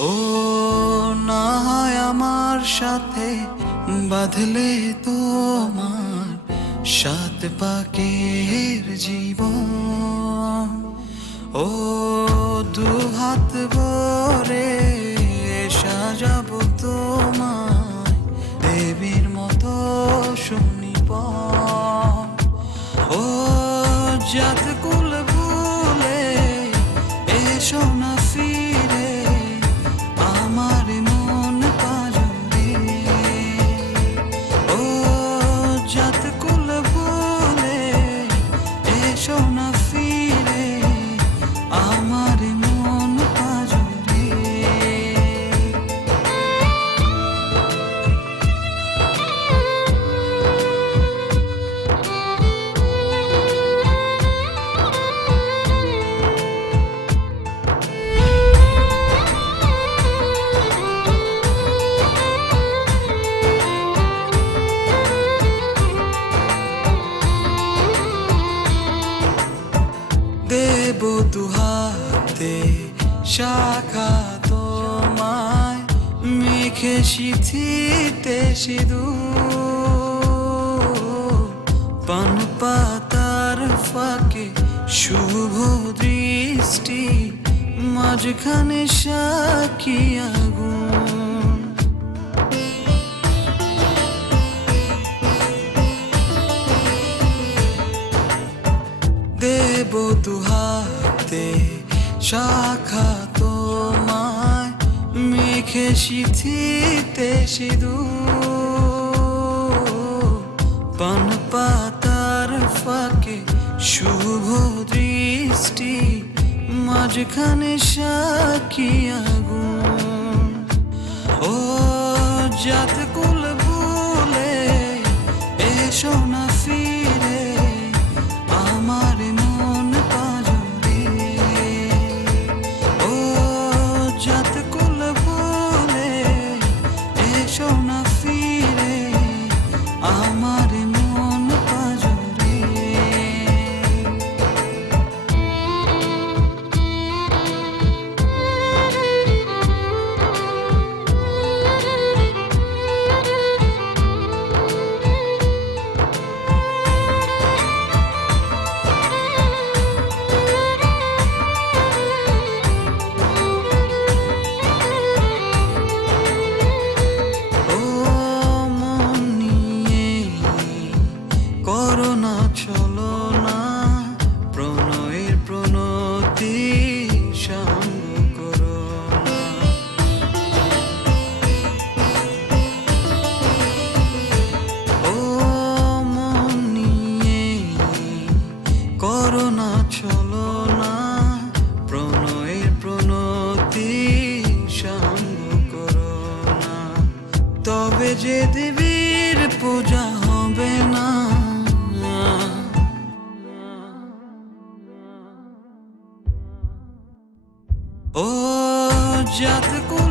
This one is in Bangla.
ও না হয় আমার সাথে বাঁধলে তোমার সাত পাকের জীবন। ও দু হাত ভরে সাজাবো তোমায় দেবীর মতো সুনিপন। ও জাত কুল ভুলে এসো না ফিরে আমার মন পাজরে। ও জাত কুল ভুলে এসো না ফিরে আমার মন পাজরে। দেব দুহাতে শাখা তোমায় মেখে সিথিতে সিঁদুর। পান পাতার ফাঁকে শুভ দৃষ্টি মাঝখানে সাক্ষী আগুন। দেব দুহাতে শাখা তোমায় মেখে সিথিতে সিঁদুর। পান পাতার ফাঁকে শুভ দৃষ্টি মাঝখানে সাক্ষী আগুন। ও জাত কুল ভুলে এসো না ফিরে আমার মন পাজরে। ও জাত কুল ভুলে এসো না ফিরে আমার মন পাজরে। ও মন নিয়ে করো না চলো না প্রণয়ের প্রণতি সঙ্গ করো না। ও মন নিয়ে করো না চলো না প্রণয়ের প্রণতি সঙ্গ করো না। তবে যে দেবীর পূজা হবে না। ও জাত কুল